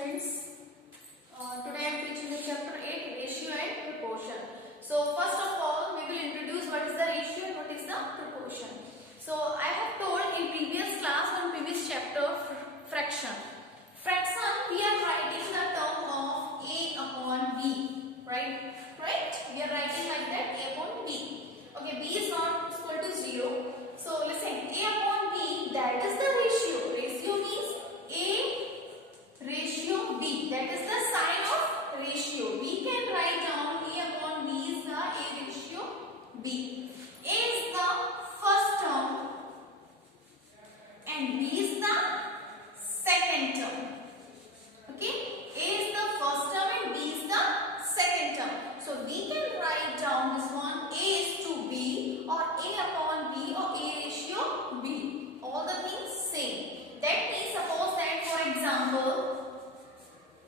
students. Today I am teaching you chapter 8, ratio and proportion. So first of all, we will introduce what is the ratio and what is the proportion. So I have told in previous class on previous chapter fraction. Fraction, we are writing the term of A upon B, right? Right? We are writing like that, A upon B. Okay, B is not equal to 0. So listen, A upon B, that is the ratio. Ratio means A ratio B. That is the sign of ratio. We can write down A upon B is the A ratio B. A is the first term and B is the second term. Okay? A is the first term and B is the second term. So we can write down this one A is to B or A upon B or A ratio B. All the things same. That means suppose that for example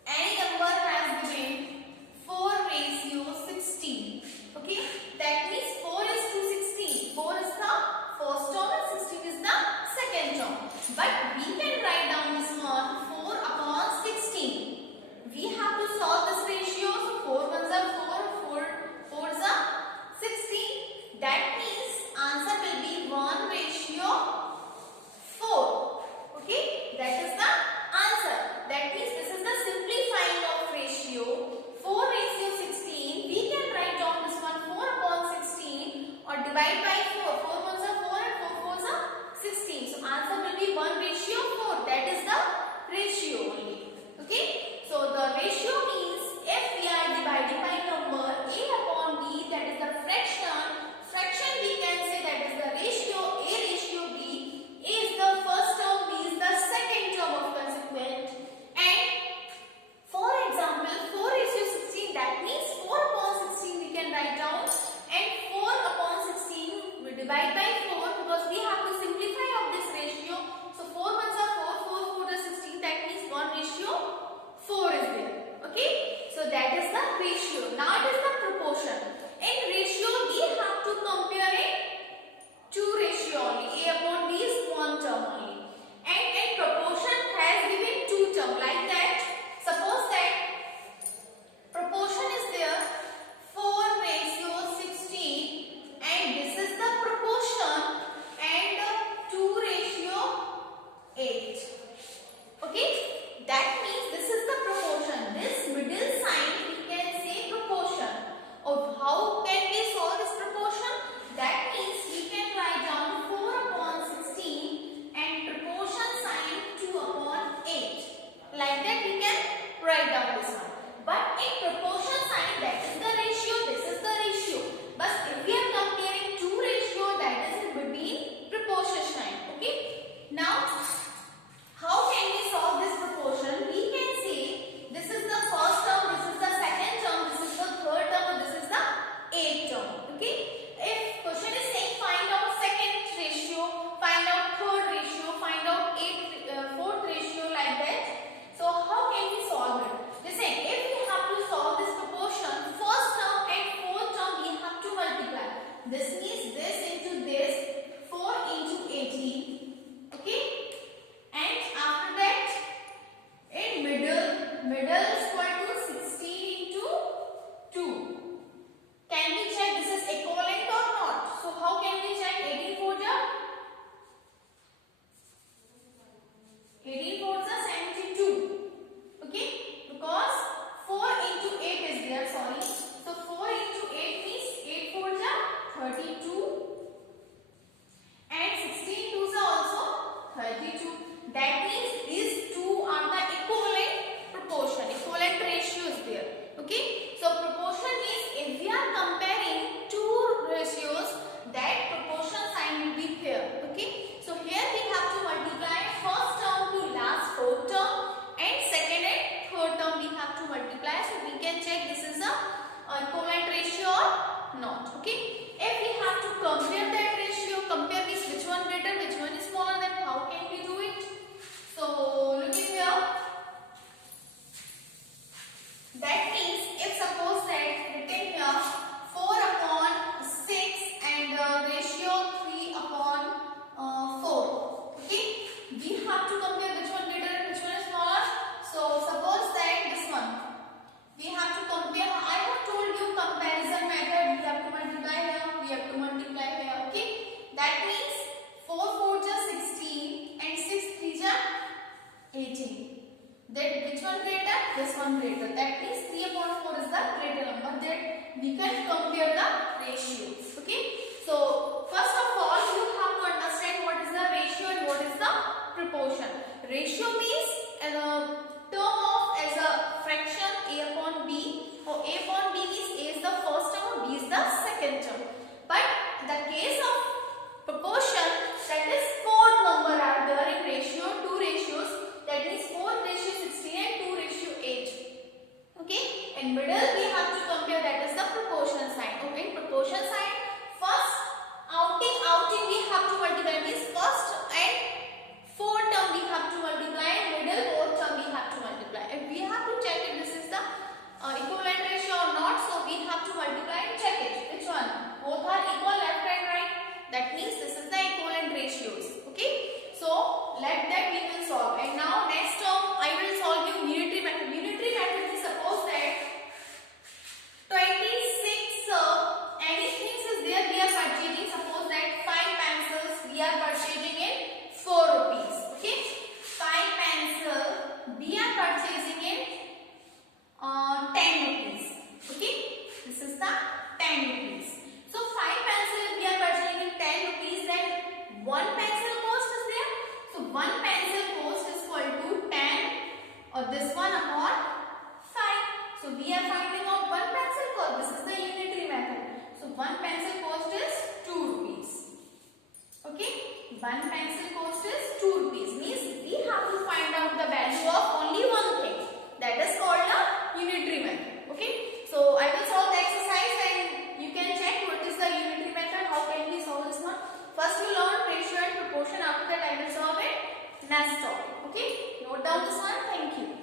any number has given 4 ratio 16. Okay? That means 4 is to 16. 4 is the first term and 16 is the second term. But we can write down this one 4 upon 16. We have to solve this ratio. So 4 ones are 4, 4 4s are 16. That means answer will be 1 ratio 4. Okay? That is the answer. That means this is the simplifying of ratio. 4 ratio 16. We can write down this one 4 upon 16 or divide by 4. 4 ones are 4 and 4 fours are 16. So answer will be 1 ratio 4. That is the ratio only. Okay? So the ratio means if we are dividing by number A upon B, that is the fraction. Fraction we can say that is the ratio A ratio B. A is the first term, B is the second term of consequent. And for example, 4 ratio 16, that means 4 upon 16 we can write down, and 4 upon 16 we divide by 4 because we have to simplify of this ratio. So 4 ones are 4, 4 4 is 16, that means 1 ratio 4 is there. Okay? So that is the ratio. Now it is the proportion. In ratio we have to compare it 2 ratio only. A upon B is 1 term only. And in proportion has given 2 term like that. Suppose that proportion is there 4 ratio 16 and this is the proportion and 2 ratio 8. Okay? That means this is the proportion. This middle sign we can say proportion. Of how can we solve this proportion? That means we can write down 4 upon 16 and proportion sign 2 upon 8. Like that we can write down this one. But in proportion sign, that is the ratio, this is the ratio. But if we are comparing 2 ratio, that is in between proportion sign. Okay? Now, how can we solve this proportion? We can say this is the first term, this is the second term, this is the third term, and this is the eighth term. Okay? If question is saying find out second ratio, find out third ratio, find out fourth ratio like that. So how can we solve it? Listen, if we have to solve this proportion, first term and fourth term we have to multiply. This means this into this, 4 into 18. Okay? And after that, in middle is equal to 16 into 2. Can we check this is equivalent or not? So how can we check 18 4 ja? 18 4 ja 72. Okay? Because 4 into 8 is there, sorry. So 4 into 8 means 8 4 ja 32. And 16 2s are also 32. That means these two are the equivalent proportion. We have to compare. I have told you comparison method. We have to multiply here. We have to multiply here. Okay. That means 4 4 is 16 and 6 3 is 18. That which one greater? This one greater. That means 3 upon 4 is the greater number. That we can compare the ratios. Okay. So first of all, you have to understand what is the ratio and what is the proportion. Ratio means term of as a fraction a upon b, or a upon b means a is the first term or b is the second term. But in the case of proportion, that is 4 number are there in ratio, 2 ratios, that means 4 ratio 16 and 2 ratio 8. Okay, in middle we have to compare, that is the proportion sign. Okay, proportion sign, first outing we have to multiply, means first and 4 term we have to multiply, and middle both term we have to multiply. And we have to check if this is the equivalent ratio or not, so we have to multiply and check it. Which one? Both are equal, left and right. That means this is the equivalent ratios. Okay, so like that we will solve. And now next term I will solve you unitary method. Unitary method is suppose that 26 anything is there we are purchasing. Suppose that 5 pencils we are purchasing in 4 rupees. Okay, 5 pencil we are purchasing in 10 rupees. Okay, this is the 10 rupees. So 5 pencil we are purchasing in 10 rupees, then 1 pencil cost is there. So 1 pencil cost is equal to 10 or this one upon 5. So we are finding out 1 pencil cost. This is the unitary method. So 1 pencil cost is 2 rupees. Okay, 1 pencil cost is 2 rupees. Means we have to find out the value of only one thing. That is called a unitary method. Okay, so I will solve the exercise and you can check what is the unitary method, how can we solve this one. First we learn ratio and proportion, after that I will solve it next topic. Okay, note down this one. Thank you.